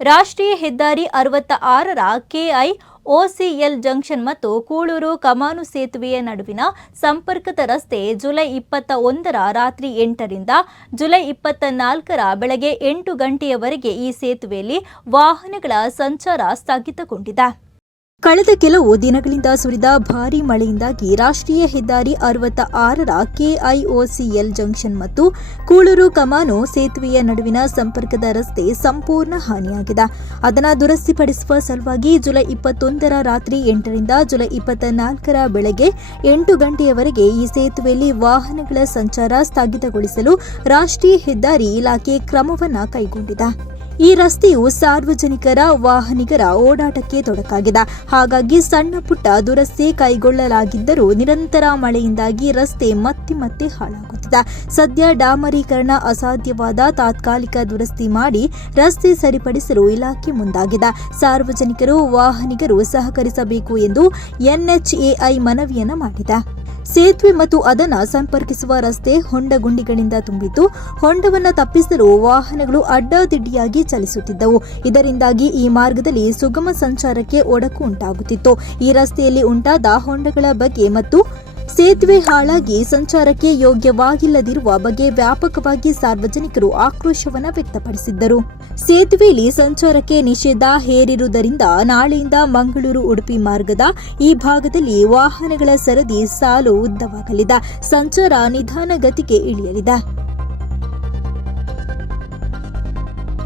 ರಾಷ್ಟ್ರೀಯ ಹೆದ್ದಾರಿ ಅರವತ್ತ ಆರರ ಕೆಐ ಒಸಿಎಲ್ ಜಂಕ್ಷನ್ ಮತ್ತು ಕೂಳೂರು ಕಮಾನು ಸೇತುವೆಯ ನಡುವಿನ ಸಂಪರ್ಕದ ರಸ್ತೆ ಜುಲೈ ಇಪ್ಪತ್ತ ಒಂದರ ರಾತ್ರಿ ಎಂಟರಿಂದ ಜುಲೈ ಇಪ್ಪತ್ತ ನಾಲ್ಕರ ಬೆಳಗ್ಗೆ ಎಂಟು ಗಂಟೆಯವರೆಗೆ ಈ ಸೇತುವೆಯಲ್ಲಿ ವಾಹನಗಳ ಸಂಚಾರ ಸ್ಥಗಿತಗೊಂಡಿದೆ. ಕಳೆದ ಕೆಲವು ದಿನಗಳಿಂದ ಸುರಿದ ಭಾರೀ ಮಳೆಯಿಂದಾಗಿ ರಾಷ್ಟ್ರೀಯ ಹೆದ್ದಾರಿ ಅರವತ್ತ ಆರರ ಕೆಐಒಸಿಎಲ್ ಜಂಕ್ಷನ್ ಮತ್ತು ಕೂಳೂರು ಕಮಾನು ಸೇತುವೆಯ ನಡುವಿನ ಸಂಪರ್ಕದ ರಸ್ತೆ ಸಂಪೂರ್ಣ ಹಾನಿಯಾಗಿದೆ. ಅದನ್ನು ದುರಸ್ತಿಪಡಿಸುವ ಸಲುವಾಗಿ ಜುಲೈ ಇಪ್ಪತ್ತೊಂದರ ರಾತ್ರಿ ಎಂಟರಿಂದ ಜುಲೈ ಇಪ್ಪತ್ತ ನಾಲ್ಕರ ಬೆಳಗ್ಗೆ ಎಂಟು ಗಂಟೆಯವರೆಗೆ ಈ ಸೇತುವೆಯಲ್ಲಿ ವಾಹನಗಳ ಸಂಚಾರ ಸ್ಥಗಿತಗೊಳಿಸಲು ರಾಷ್ಟ್ರೀಯ ಹೆದ್ದಾರಿ ಇಲಾಖೆ ಕ್ರಮವನ್ನು ಕೈಗೊಂಡಿದೆ. ಈ ರಸ್ತೆಯು ಸಾರ್ವಜನಿಕರ ವಾಹನಿಗರ ಓಡಾಟಕ್ಕೆ ತೊಡಕಾಗಿದೆ. ಹಾಗಾಗಿ ಸಣ್ಣ ಪುಟ್ಟ ದುರಸ್ತಿ ಕೈಗೊಳ್ಳಲಾಗಿದ್ದರೂ ನಿರಂತರ ಮಳೆಯಿಂದಾಗಿ ರಸ್ತೆ ಮತ್ತೆ ಮತ್ತೆ ಹಾಳಾಗುತ್ತಿದೆ. ಸದ್ಯ ಡಾಮರೀಕರಣ ಅಸಾಧ್ಯವಾದ ತಾತ್ಕಾಲಿಕ ದುರಸ್ತಿ ಮಾಡಿ ರಸ್ತೆ ಸರಿಪಡಿಸಲು ಇಲಾಖೆ ಮುಂದಾಗಿದೆ. ಸಾರ್ವಜನಿಕರು ವಾಹನಿಗರು ಸಹಕರಿಸಬೇಕು ಎಂದು ಎನ್ಎಚ್ಎಐ ಮನವಿಯನ್ನು ಮಾಡಿದೆ. ಸೇತುವೆ ಮತ್ತು ಅದನ್ನು ಸಂಪರ್ಕಿಸುವ ರಸ್ತೆ ಹೊಂಡ ಗುಂಡಿಗಳಿಂದ ತುಂಬಿದ್ದು, ಹೊಂಡವನ್ನು ತಪ್ಪಿಸಲು ವಾಹನಗಳು ಅಡ್ಡಾದಿಡ್ಡಿಯಾಗಿ ಚಲಿಸುತ್ತಿದ್ದವು. ಇದರಿಂದಾಗಿ ಈ ಮಾರ್ಗದಲ್ಲಿ ಸುಗಮ ಸಂಚಾರಕ್ಕೆ ಒಡಕು ಉಂಟಾಗುತ್ತಿತ್ತು. ಈ ರಸ್ತೆಯಲ್ಲಿ ಉಂಟಾದ ಹೊಂಡಗಳ ಬಗ್ಗೆ ಮತ್ತು ಸೇತುವೆ ಹಾಳಾಗಿ ಸಂಚಾರಕ್ಕೆ ಯೋಗ್ಯವಾಗಿಲ್ಲದಿರುವ ಬಗ್ಗೆ ವ್ಯಾಪಕವಾಗಿ ಸಾರ್ವಜನಿಕರು ಆಕ್ರೋಶವನ್ನು ವ್ಯಕ್ತಪಡಿಸಿದ್ದರು. ಸೇತುವೆಯಲ್ಲಿ ಸಂಚಾರಕ್ಕೆ ನಿಷೇಧ ಹೇರಿರುವುದರಿಂದ ನಾಳೆಯಿಂದ ಮಂಗಳೂರು ಉಡುಪಿ ಮಾರ್ಗದ ಈ ಭಾಗದಲ್ಲಿ ವಾಹನಗಳ ಸರದಿ ಸಾಲು ಉದ್ದವಾಗಲಿದೆ. ಸಂಚಾರ ನಿಧಾನಗತಿಗೆ ಇಳಿಯಲಿದೆ.